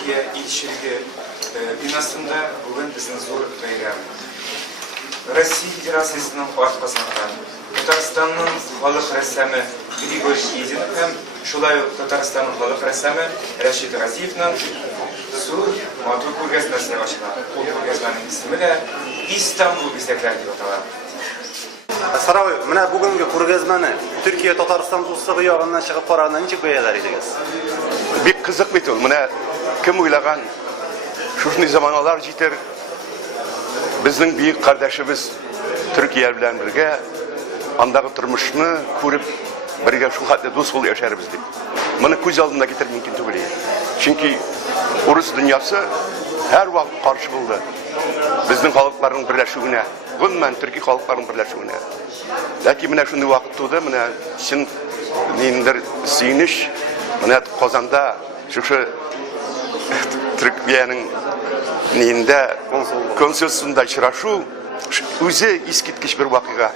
Türkiye ilçiligi binasında bugün bizim zor bayram. Россия Федерациясының арқасынан Татарстанның халық рәссамы Григорий Езинов һәм шулай ук Татарстанның халық рәссамы Рәшид Разиевның зур матур күргәзмәсенә ачыла. Ул күргәзмәнең исеме дә Истанбул бизәкләре дип атала. Сарай, менә бүгенге күргәзмәне Төркия Татарстан дуслыгы ягыннан чыгып караганда ничек бәяләр идегез? Бик кызык бит ул. Менә кем уйлаган шушындый заманалар җитер. Безнең бик кардәшебез Төркия белән бергә андагы тормышны күреп бергә шул хәтле дус булып яшәрбез дип. Моны күз алдына китер мөмкин түгел. Чөнки урыс дөньясы һәр вакыт каршы булды. Безнең халыкларның берләшүенә, гомумән төрки халыкларның берләшүенә. Ләкин менә шундый вакыт туды, менә син ниндер сөйнеш, менә Казанда шушы Төркиянең нинде консулсында очрашу үзе искиткеч бер вакыйга.